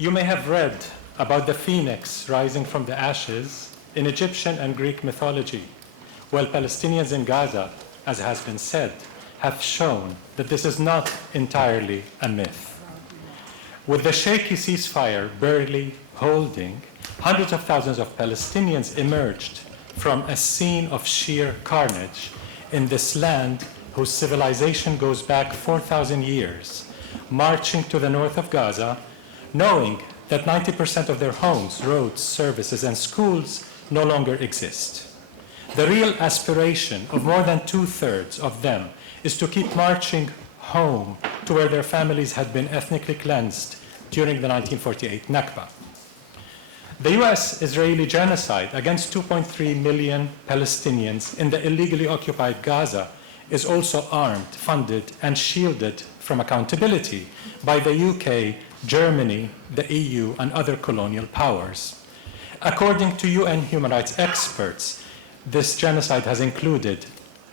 You may have read about the phoenix rising from the ashes in Egyptian and Greek mythology, while Palestinians in Gaza, as has been said, have shown that this is not entirely a myth. With the shaky ceasefire barely holding, hundreds of thousands of Palestinians emerged from a scene of sheer carnage in this land whose civilization goes back 4,000 years, marching to the north of Gaza, knowing that 90% of their homes, roads, services, and schools no longer exist. The real aspiration of more than 2/3 of them is to keep marching home to where their families had been ethnically cleansed during the 1948 Nakba. The US-Israeli genocide against 2.3 million Palestinians in the illegally occupied Gaza is also armed, funded, and shielded from accountability by the UK, Germany, the EU, and other colonial powers. According to UN human rights experts, this genocide has included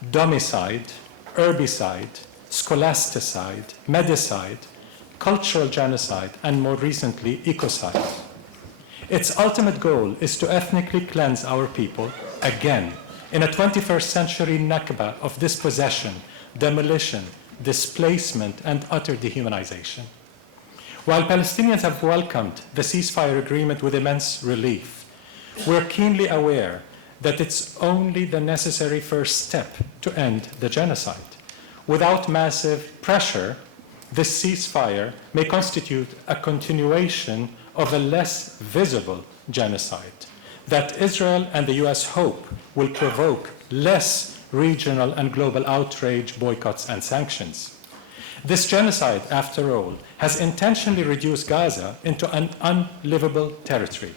domicide, herbicide, scholasticide, medicide, cultural genocide, and more recently, ecocide. Its ultimate goal is to ethnically cleanse our people again in a 21st century Nakba of dispossession, demolition, displacement, and utter dehumanization. While Palestinians have welcomed the ceasefire agreement with immense relief, we're keenly aware that it's only the necessary first step to end the genocide. Without massive pressure, this ceasefire may constitute a continuation of a less visible genocide that Israel and the US hope will provoke less regional and global outrage, boycotts, and sanctions. This genocide, after all, has intentionally reduced Gaza into an unlivable territory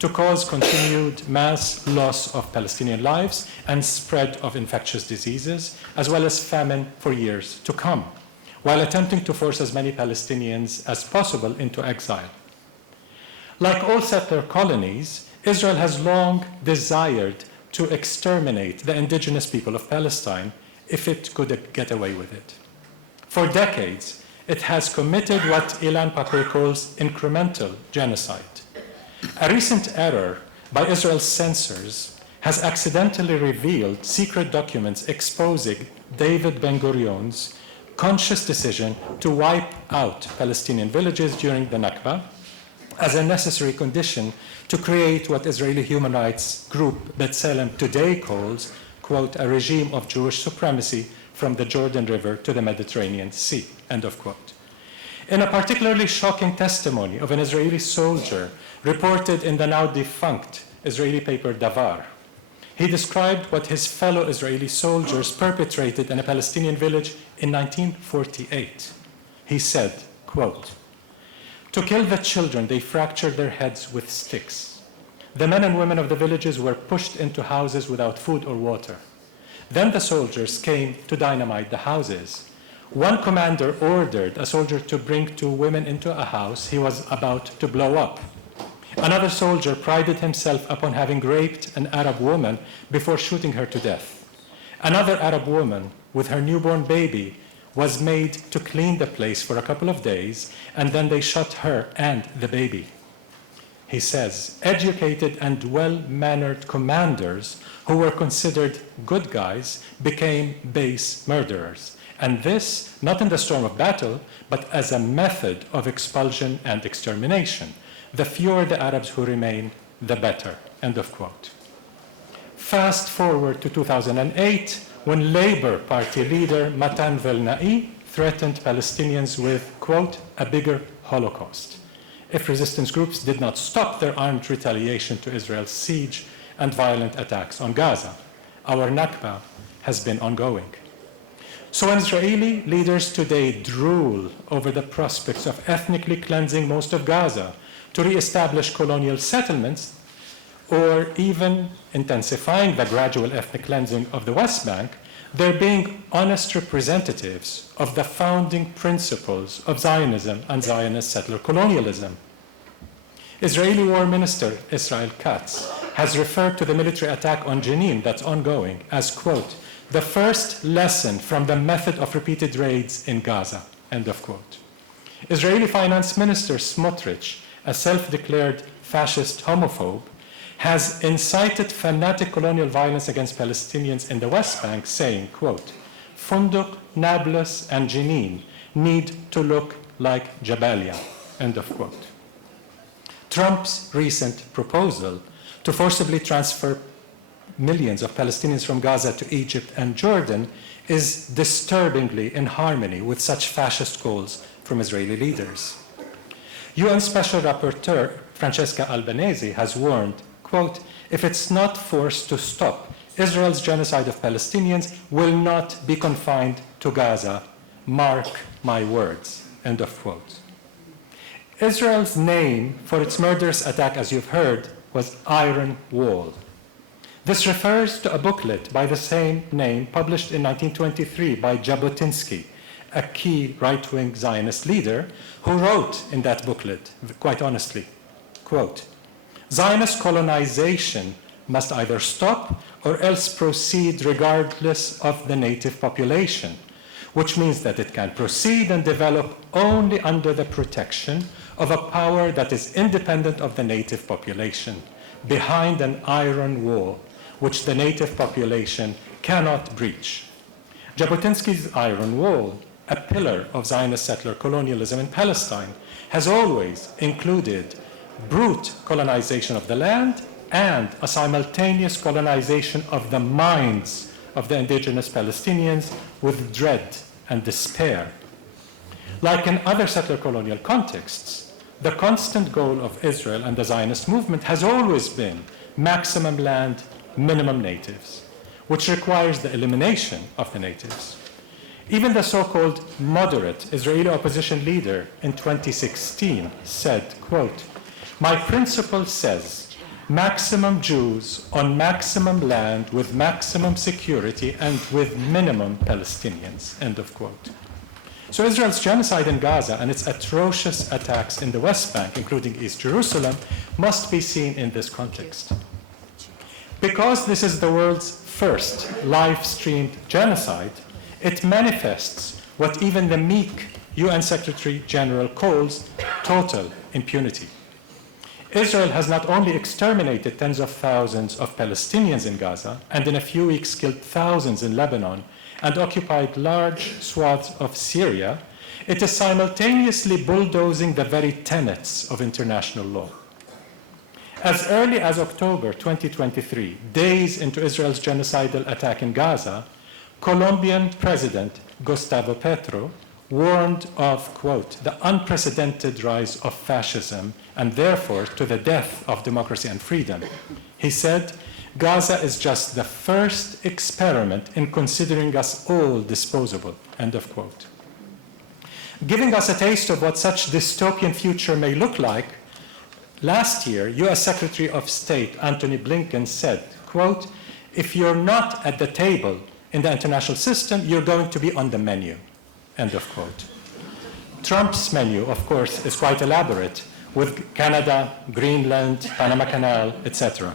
to cause continued mass loss of Palestinian lives and spread of infectious diseases, as well as famine for years to come, while attempting to force as many Palestinians as possible into exile. Like all settler colonies, Israel has long desired to exterminate the indigenous people of Palestine if it could get away with it. For decades, it has committed what Ilan Pappé calls incremental genocide. A recent error by Israel's censors has accidentally revealed secret documents exposing David Ben-Gurion's conscious decision to wipe out Palestinian villages during the Nakba as a necessary condition to create what Israeli human rights group B'Tselem today calls, quote, a regime of Jewish supremacy from the Jordan River to the Mediterranean Sea, end of quote. In a particularly shocking testimony of an Israeli soldier reported in the now defunct Israeli paper Davar, he described what his fellow Israeli soldiers perpetrated in a Palestinian village in 1948. He said, quote, to kill the children, they fractured their heads with sticks. The men and women of the villages were pushed into houses without food or water. Then the soldiers came to dynamite the houses. One commander ordered a soldier to bring 2 women into a house he was about to blow up. Another soldier prided himself upon having raped an Arab woman before shooting her to death. Another Arab woman with her newborn baby was made to clean the place for a couple of days, and then they shot her and the baby. He says, educated and well-mannered commanders who were considered good guys became base murderers. And this, not in the storm of battle, but as a method of expulsion and extermination. The fewer the Arabs who remain, the better, end of quote. Fast forward to 2008, when Labour Party leader Matan Velnai threatened Palestinians with, quote, a bigger Holocaust, if resistance groups did not stop their armed retaliation to Israel's siege and violent attacks on Gaza. Our Nakba has been ongoing. So when Israeli leaders today drool over the prospects of ethnically cleansing most of Gaza to reestablish colonial settlements, or even intensifying the gradual ethnic cleansing of the West Bank, they're being honest representatives of the founding principles of Zionism and Zionist settler colonialism. Israeli War Minister Israel Katz has referred to the military attack on Jenin that's ongoing as, quote, the first lesson from the method of repeated raids in Gaza, end of quote. Israeli Finance Minister Smotrich a self-declared fascist homophobe, has incited fanatic colonial violence against Palestinians in the West Bank, saying, quote, Funduk, Nablus, and Jenin need to look like Jabalia, end of quote. Trump's recent proposal to forcibly transfer millions of Palestinians from Gaza to Egypt and Jordan is disturbingly in harmony with such fascist goals from Israeli leaders. UN Special Rapporteur Francesca Albanese has warned, quote, if it's not forced to stop, Israel's genocide of Palestinians will not be confined to Gaza. Mark my words, end of quote. Israel's name for its murderous attack, as you've heard, was Iron Wall. This refers to a booklet by the same name published in 1923 by Jabotinsky, a key right-wing Zionist leader, who wrote in that booklet, quite honestly, quote, Zionist colonization must either stop or else proceed regardless of the native population, which means that it can proceed and develop only under the protection of a power that is independent of the native population, behind an iron wall, which the native population cannot breach. Jabotinsky's Iron Wall, a pillar of Zionist settler colonialism in Palestine, has always included brute colonization of the land and a simultaneous colonization of the minds of the indigenous Palestinians with dread and despair. Like in other settler colonial contexts, the constant goal of Israel and the Zionist movement has always been maximum land, minimum natives, which requires the elimination of the natives. Even the so-called moderate Israeli opposition leader in 2016 said, quote, my principle says maximum Jews on maximum land with maximum security and with minimum Palestinians, end of quote. So Israel's genocide in Gaza and its atrocious attacks in the West Bank, including East Jerusalem, must be seen in this context. Because this is the world's first live-streamed genocide, it manifests what even the meek UN Secretary General calls total impunity. Israel has not only exterminated tens of thousands of Palestinians in Gaza, and in a few weeks killed thousands in Lebanon, and occupied large swaths of Syria, it is simultaneously bulldozing the very tenets of international law. As early as October 2023, days into Israel's genocidal attack in Gaza, Colombian President Gustavo Petro warned of, quote, the unprecedented rise of fascism and therefore to the death of democracy and freedom. He said, Gaza is just the first experiment in considering us all disposable, end of quote. Giving us a taste of what such dystopian future may look like, last year, US Secretary of State Antony Blinken said, quote, if you're not at the table in the international system, you're going to be on the menu, end of quote. Trump's menu, of course, is quite elaborate, with Canada, Greenland, Panama Canal, etc.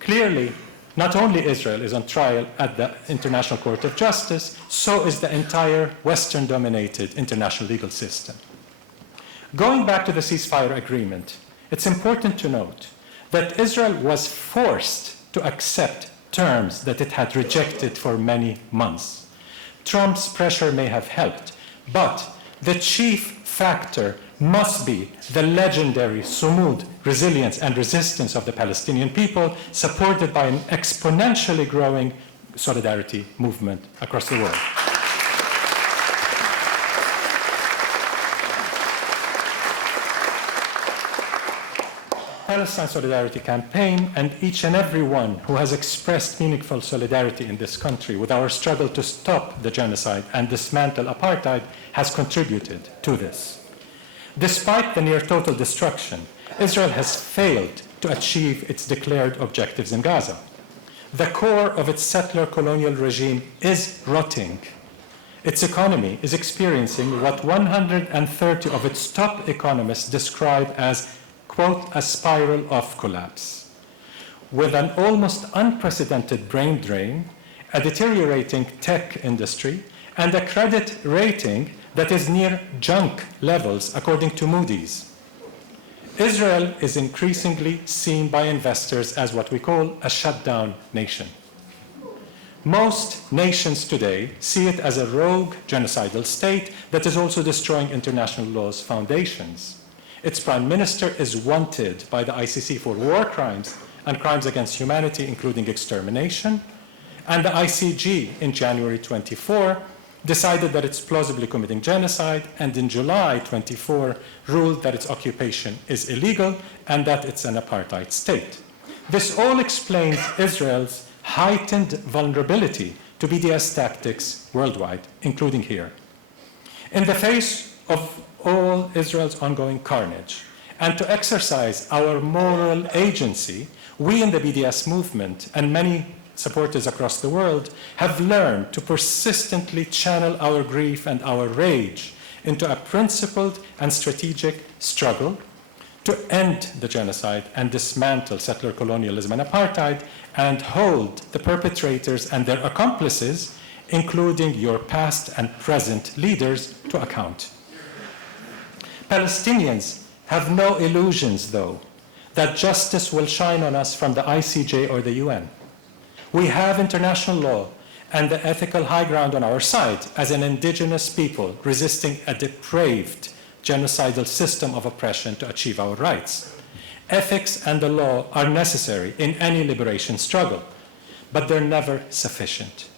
Clearly, not only Israel is on trial at the International Court of Justice, so is the entire Western-dominated international legal system. Going back to the ceasefire agreement, it's important to note that Israel was forced to accept terms that it had rejected for many months. Trump's pressure may have helped, but the chief factor must be the legendary sumud, resilience and resistance of the Palestinian people, supported by an exponentially growing solidarity movement across the world. Palestine Solidarity Campaign and each and every one who has expressed meaningful solidarity in this country with our struggle to stop the genocide and dismantle apartheid has contributed to this. Despite the near total destruction, Israel has failed to achieve its declared objectives in Gaza. The core of its settler colonial regime is rotting. Its economy is experiencing what 130 of its top economists describe as, quote, a spiral of collapse. With an almost unprecedented brain drain, a deteriorating tech industry, and a credit rating that is near junk levels, according to Moody's. Israel is increasingly seen by investors as what we call a shutdown nation. Most nations today see it as a rogue genocidal state that is also destroying international law's foundations. Its prime minister is wanted by the ICC for war crimes and crimes against humanity, including extermination. And the ICG in January 24 decided that it's plausibly committing genocide, and in July 24 ruled that its occupation is illegal and that it's an apartheid state. This all explains Israel's heightened vulnerability to BDS tactics worldwide, including here. In the face of all Israel's ongoing carnage, and to exercise our moral agency, we in the BDS movement and many supporters across the world have learned to persistently channel our grief and our rage into a principled and strategic struggle to end the genocide and dismantle settler colonialism and apartheid and hold the perpetrators and their accomplices, including your past and present leaders, to account. Palestinians have no illusions, though, that justice will shine on us from the ICJ or the UN. We have international law and the ethical high ground on our side as an indigenous people resisting a depraved genocidal system of oppression to achieve our rights. Ethics and the law are necessary in any liberation struggle, but they're never sufficient.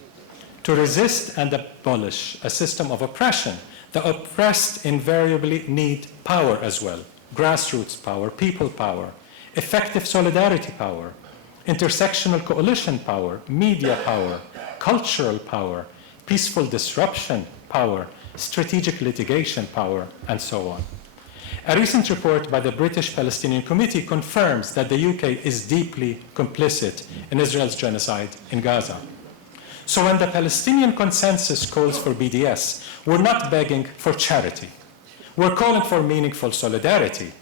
To resist and abolish a system of oppression, the oppressed invariably need power as well: grassroots power, people power, effective solidarity power, intersectional coalition power, media power, cultural power, peaceful disruption power, strategic litigation power, and so on. A recent report by the British Palestinian Committee confirms that the UK is deeply complicit in Israel's genocide in Gaza. So when the Palestinian consensus calls for BDS, we're not begging for charity. We're calling for meaningful solidarity.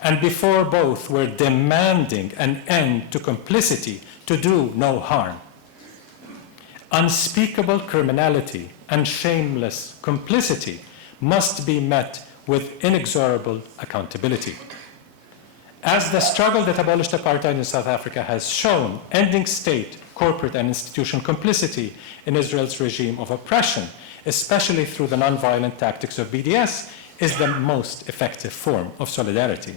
And before both, we're demanding an end to complicity to do no harm. Unspeakable criminality and shameless complicity must be met with inexorable accountability. As the struggle that abolished apartheid in South Africa has shown, ending state, corporate, and institutional complicity in Israel's regime of oppression, especially through the nonviolent tactics of BDS, is the most effective form of solidarity.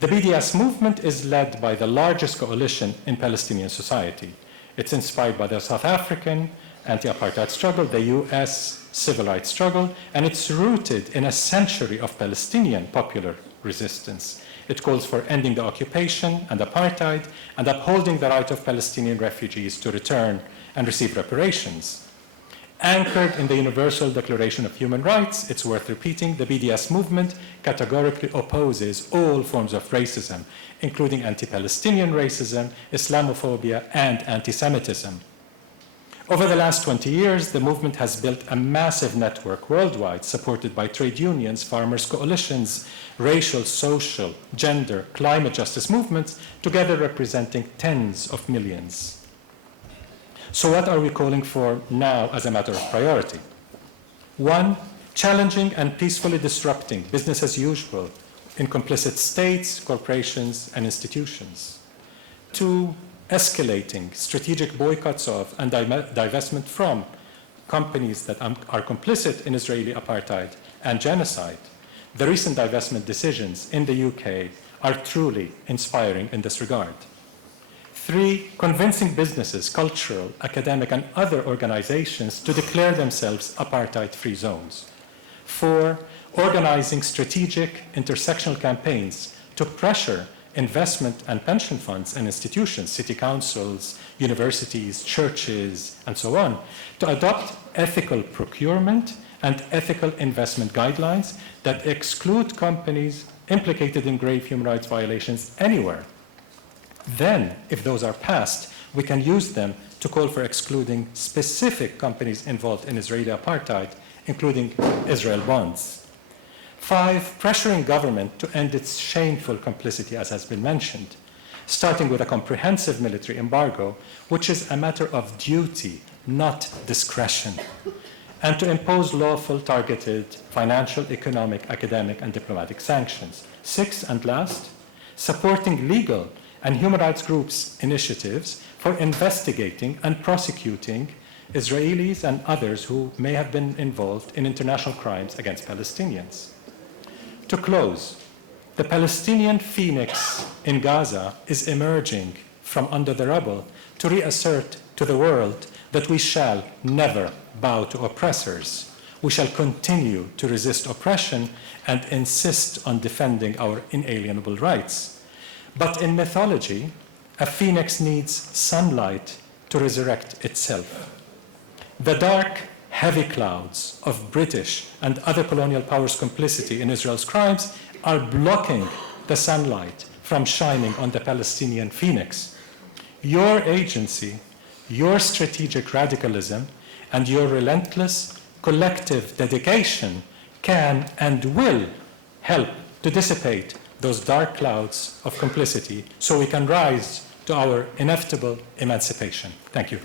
The BDS movement is led by the largest coalition in Palestinian society. It's inspired by the South African anti-apartheid struggle, the US civil rights struggle, and it's rooted in a century of Palestinian popular resistance. It calls for ending the occupation and apartheid and upholding the right of Palestinian refugees to return and receive reparations. Anchored in the Universal Declaration of Human Rights, it's worth repeating, the BDS movement categorically opposes all forms of racism, including anti-Palestinian racism, Islamophobia, and anti-Semitism. Over the last 20 years, the movement has built a massive network worldwide, supported by trade unions, farmers' coalitions, racial, social, gender, climate justice movements, together representing tens of millions. So what are we calling for now as a matter of priority? 1, challenging and peacefully disrupting business as usual in complicit states, corporations, and institutions. 2, escalating strategic boycotts of and divestment from companies that are complicit in Israeli apartheid and genocide. The recent divestment decisions in the UK are truly inspiring in this regard. 3, convincing businesses, cultural, academic, and other organizations to declare themselves apartheid-free zones. 4, organizing strategic intersectional campaigns to pressure investment and pension funds and institutions, city councils, universities, churches, and so on, to adopt ethical procurement and ethical investment guidelines that exclude companies implicated in grave human rights violations anywhere. Then, if those are passed, we can use them to call for excluding specific companies involved in Israeli apartheid, including Israel bonds. 5, pressuring government to end its shameful complicity, as has been mentioned, starting with a comprehensive military embargo, which is a matter of duty, not discretion, and to impose lawful, targeted financial, economic, academic, and diplomatic sanctions. Sixth and last, supporting legal and human rights groups' initiatives for investigating and prosecuting Israelis and others who may have been involved in international crimes against Palestinians. To close, the Palestinian phoenix in Gaza is emerging from under the rubble to reassert to the world that we shall never bow to oppressors. We shall continue to resist oppression and insist on defending our inalienable rights. But in mythology, a phoenix needs sunlight to resurrect itself. The dark, heavy clouds of British and other colonial powers' complicity in Israel's crimes are blocking the sunlight from shining on the Palestinian phoenix. Your agency, your strategic radicalism, and your relentless collective dedication can and will help to dissipate those dark clouds of complicity so we can rise to our inevitable emancipation. Thank you.